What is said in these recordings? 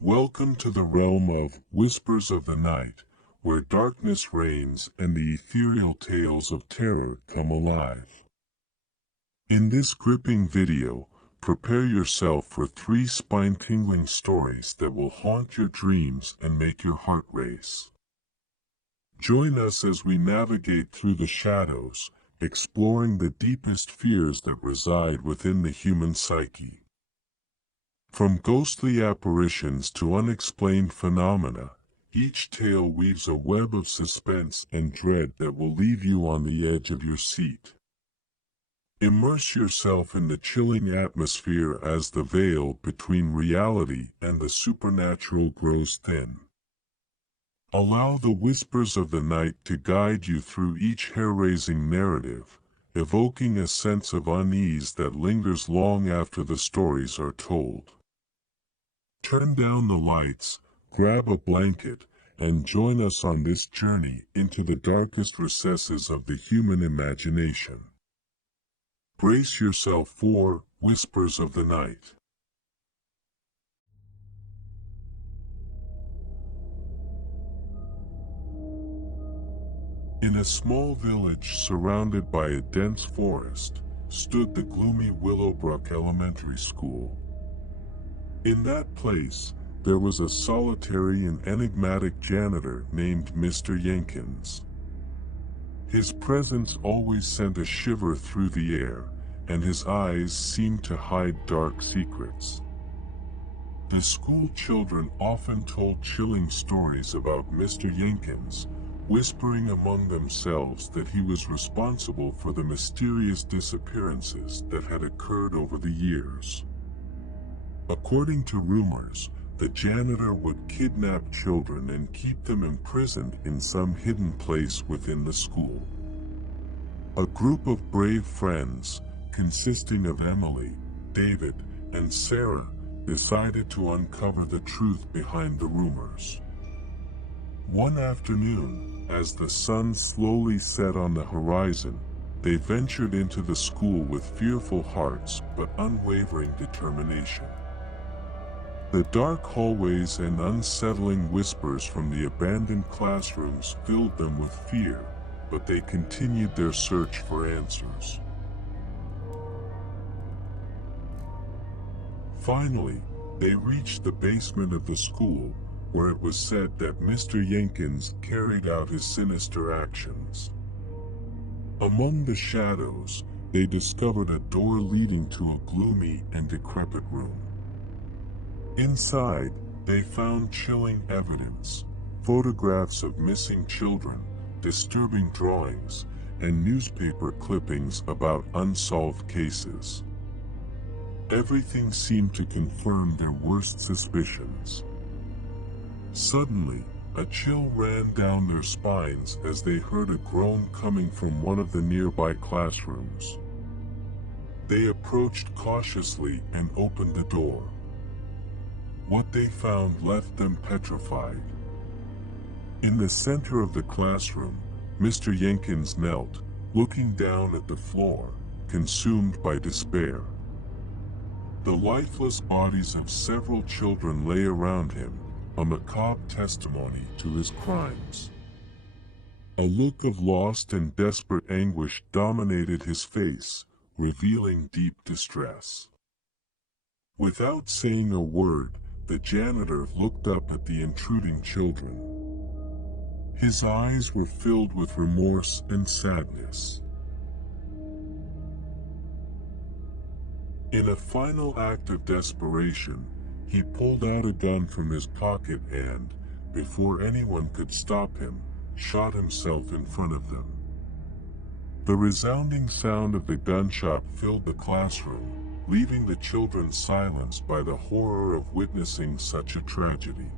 Welcome to the realm of Whispers of the Night, where darkness reigns and the ethereal tales of terror come alive. In this gripping video, prepare yourself for three spine-tingling stories that will haunt your dreams and make your heart race. Join us as we navigate through the shadows, exploring the deepest fears that reside within the human psyche. From ghostly apparitions to unexplained phenomena, each tale weaves a web of suspense and dread that will leave you on the edge of your seat. Immerse yourself in the chilling atmosphere as the veil between reality and the supernatural grows thin. Allow the whispers of the night to guide you through each hair-raising narrative, evoking a sense of unease that lingers long after the stories are told. Turn down the lights, grab a blanket, and join us on this journey into the darkest recesses of the human imagination. Brace yourself for Whispers of the Night. In a small village surrounded by a dense forest, stood the gloomy Willowbrook Elementary School. In that place, there was a solitary and enigmatic janitor named Mr. Jenkins. His presence always sent a shiver through the air, and his eyes seemed to hide dark secrets. The school children often told chilling stories about Mr. Jenkins, whispering among themselves that he was responsible for the mysterious disappearances that had occurred over the years. According to rumors, the janitor would kidnap children and keep them imprisoned in some hidden place within the school. A group of brave friends, consisting of Emily, David, and Sarah, decided to uncover the truth behind the rumors. One afternoon, as the sun slowly set on the horizon, they ventured into the school with fearful hearts but unwavering determination. The dark hallways and unsettling whispers from the abandoned classrooms filled them with fear, but they continued their search for answers. Finally, they reached the basement of the school, where it was said that Mr. Jenkins carried out his sinister actions. Among the shadows, they discovered a door leading to a gloomy and decrepit room. Inside, they found chilling evidence, photographs of missing children, disturbing drawings, and newspaper clippings about unsolved cases. Everything seemed to confirm their worst suspicions. Suddenly, a chill ran down their spines as they heard a groan coming from one of the nearby classrooms. They approached cautiously and opened the door. What they found left them petrified. In the center of the classroom, Mr. Jenkins knelt, looking down at the floor, consumed by despair. The lifeless bodies of several children lay around him, a macabre testimony to his crimes. A look of lost and desperate anguish dominated his face, revealing deep distress. Without saying a word, the janitor looked up at the intruding children. His eyes were filled with remorse and sadness. In a final act of desperation, he pulled out a gun from his pocket and, before anyone could stop him, shot himself in front of them. The resounding sound of the gunshot filled the classroom, leaving the children silenced by the horror of witnessing such a tragedy.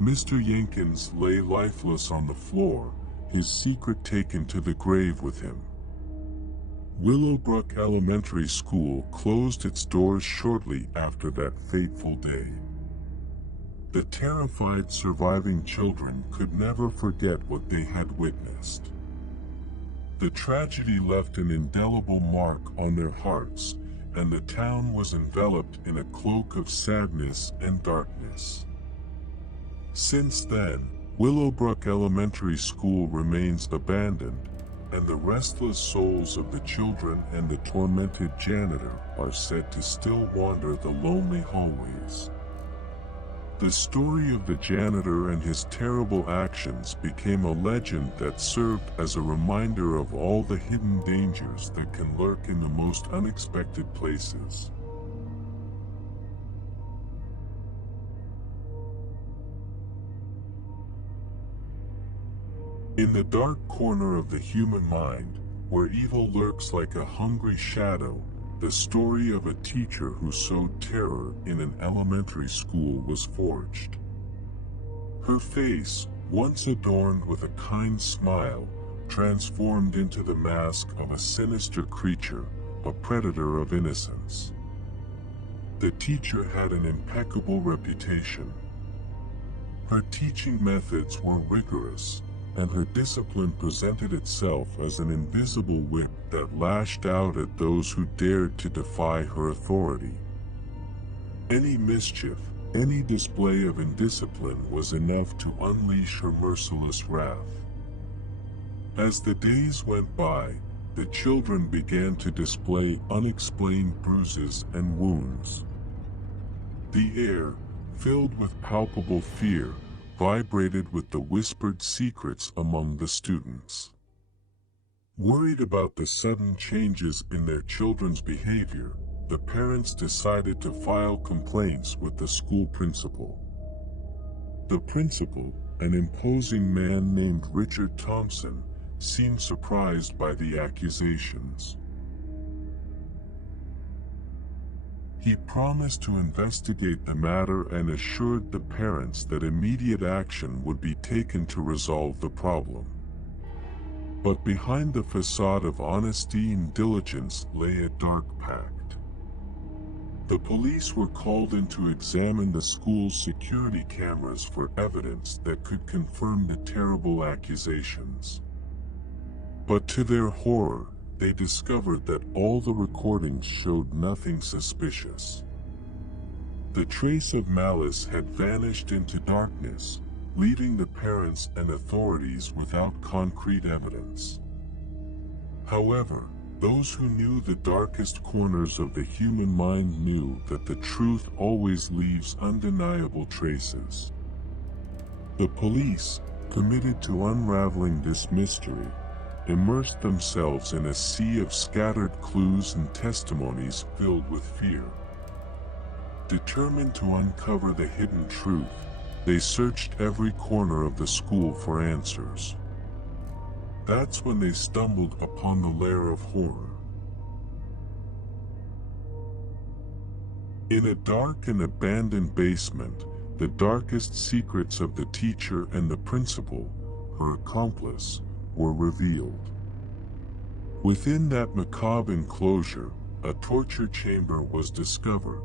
Mr. Jenkins lay lifeless on the floor, his secret taken to the grave with him. Willowbrook Elementary School closed its doors shortly after that fateful day. The terrified surviving children could never forget what they had witnessed. The tragedy left an indelible mark on their hearts, and the town was enveloped in a cloak of sadness and darkness. Since then, Willowbrook Elementary School remains abandoned, and the restless souls of the children and the tormented janitor are said to still wander the lonely hallways. The story of the janitor and his terrible actions became a legend that served as a reminder of all the hidden dangers that can lurk in the most unexpected places. In the dark corner of the human mind, where evil lurks like a hungry shadow, the story of a teacher who sowed terror in an elementary school was forged. Her face, once adorned with a kind smile, transformed into the mask of a sinister creature, a predator of innocence. The teacher had an impeccable reputation. Her teaching methods were rigorous, and her discipline presented itself as an invisible whip that lashed out at those who dared to defy her authority. Any mischief, any display of indiscipline was enough to unleash her merciless wrath. As the days went by, the children began to display unexplained bruises and wounds. The air, filled with palpable fear, vibrated with the whispered secrets among the students. Worried about the sudden changes in their children's behavior, the parents decided to file complaints with the school principal. The principal, an imposing man named Richard Thompson, seemed surprised by the accusations. He promised to investigate the matter and assured the parents that immediate action would be taken to resolve the problem. But behind the facade of honesty and diligence lay a dark pact. The police were called in to examine the school's security cameras for evidence that could confirm the terrible accusations. But to their horror, they discovered that all the recordings showed nothing suspicious. The trace of malice had vanished into darkness, leaving the parents and authorities without concrete evidence. However, those who knew the darkest corners of the human mind knew that the truth always leaves undeniable traces. The police, committed to unraveling this mystery, immersed themselves in a sea of scattered clues and testimonies filled with fear. Determined to uncover the hidden truth, they searched every corner of the school for answers. That's when they stumbled upon the lair of horror. In a dark and abandoned basement, the darkest secrets of the teacher and the principal, her accomplice, were revealed. Within that macabre enclosure, a torture chamber was discovered,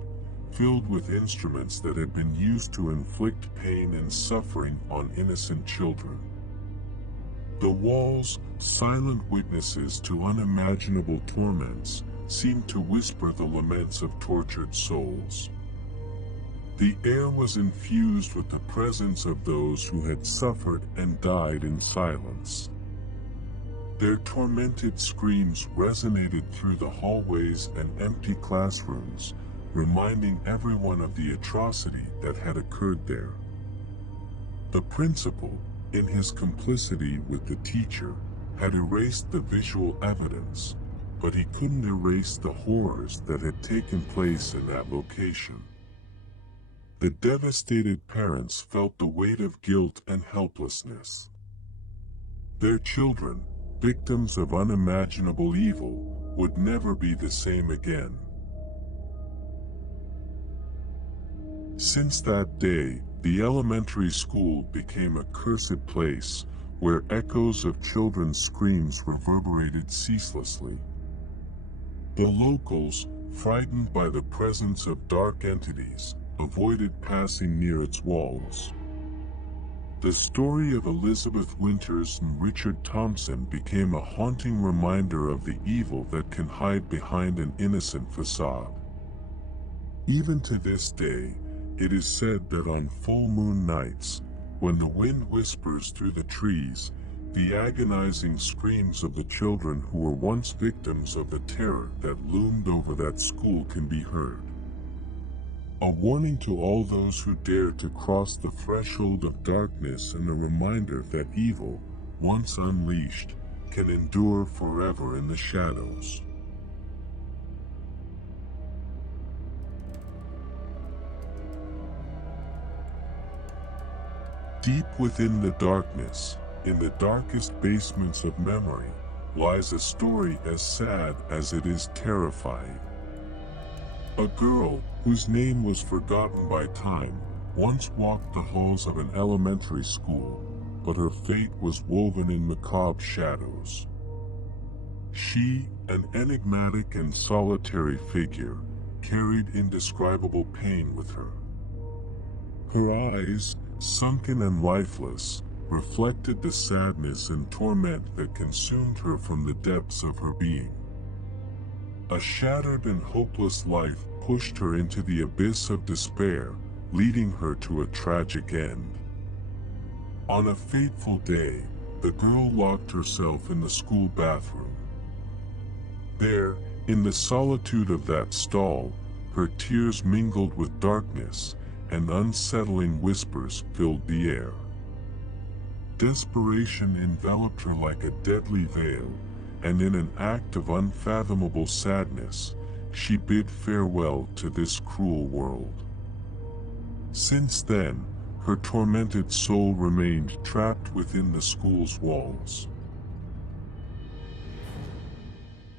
filled with instruments that had been used to inflict pain and suffering on innocent children. The walls, silent witnesses to unimaginable torments, seemed to whisper the laments of tortured souls. The air was infused with the presence of those who had suffered and died in silence. Their tormented screams resonated through the hallways and empty classrooms, reminding everyone of the atrocity that had occurred there. The principal, in his complicity with the teacher, had erased the visual evidence, but he couldn't erase the horrors that had taken place in that location. The devastated parents felt the weight of guilt and helplessness. Their children, victims of unimaginable evil, would never be the same again. Since that day, the elementary school became a cursed place, where echoes of children's screams reverberated ceaselessly. The locals, frightened by the presence of dark entities, avoided passing near its walls. The story of Elizabeth Winters and Richard Thompson became a haunting reminder of the evil that can hide behind an innocent facade. Even to this day, it is said that on full moon nights, when the wind whispers through the trees, the agonizing screams of the children who were once victims of the terror that loomed over that school can be heard. A warning to all those who dare to cross the threshold of darkness, and a reminder that evil, once unleashed, can endure forever in the shadows. Deep within the darkness, in the darkest basements of memory, lies a story as sad as it is terrifying. A girl, whose name was forgotten by time, once walked the halls of an elementary school, but her fate was woven in macabre shadows. She, an enigmatic and solitary figure, carried indescribable pain with her. Her eyes, sunken and lifeless, reflected the sadness and torment that consumed her from the depths of her being. A shattered and hopeless life pushed her into the abyss of despair, leading her to a tragic end. On a fateful day, the girl locked herself in the school bathroom. There, in the solitude of that stall, her tears mingled with darkness, and unsettling whispers filled the air. Desperation enveloped her like a deadly veil, and in an act of unfathomable sadness, she bid farewell to this cruel world. Since then, her tormented soul remained trapped within the school's walls.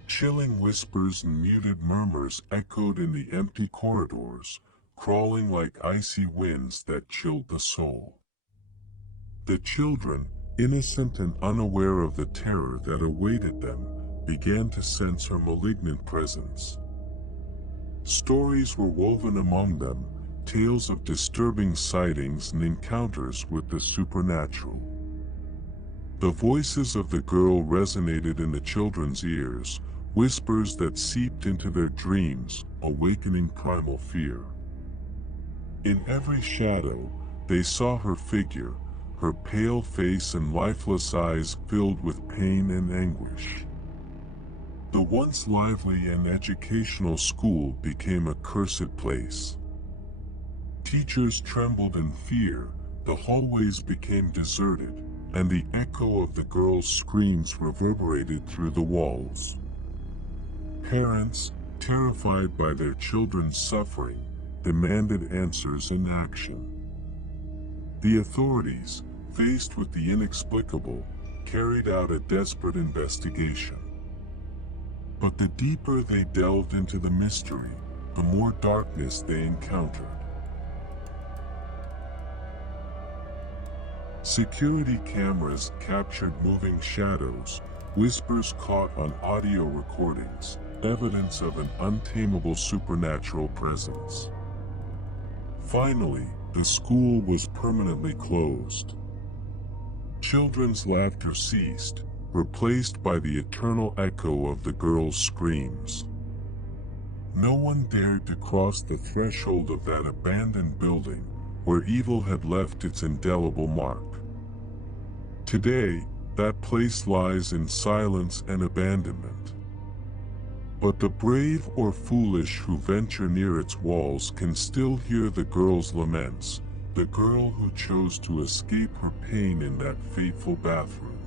Chilling whispers and muted murmurs echoed in the empty corridors, crawling like icy winds that chilled the soul. The children, innocent and unaware of the terror that awaited them, began to sense her malignant presence. Stories were woven among them, tales of disturbing sightings and encounters with the supernatural. The voices of the girl resonated in the children's ears, whispers that seeped into their dreams, awakening primal fear. In every shadow, they saw her figure, her pale face and lifeless eyes filled with pain and anguish. The once lively and educational school became a cursed place. Teachers trembled in fear, the hallways became deserted, and the echo of the girl's screams reverberated through the walls. Parents, terrified by their children's suffering, demanded answers and action. The authorities, faced with the inexplicable, carried out a desperate investigation. But the deeper they delved into the mystery, the more darkness they encountered. Security cameras captured moving shadows, whispers caught on audio recordings, evidence of an untamable supernatural presence. Finally, the school was permanently closed. Children's laughter ceased, replaced by the eternal echo of the girl's screams. No one dared to cross the threshold of that abandoned building, where evil had left its indelible mark. Today, that place lies in silence and abandonment. But the brave or foolish who venture near its walls can still hear the girl's laments, the girl who chose to escape her pain in that fateful bathroom.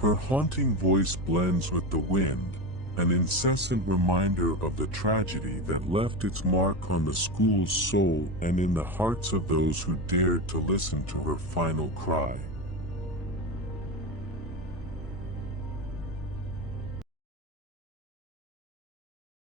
Her haunting voice blends with the wind, an incessant reminder of the tragedy that left its mark on the school's soul and in the hearts of those who dared to listen to her final cry.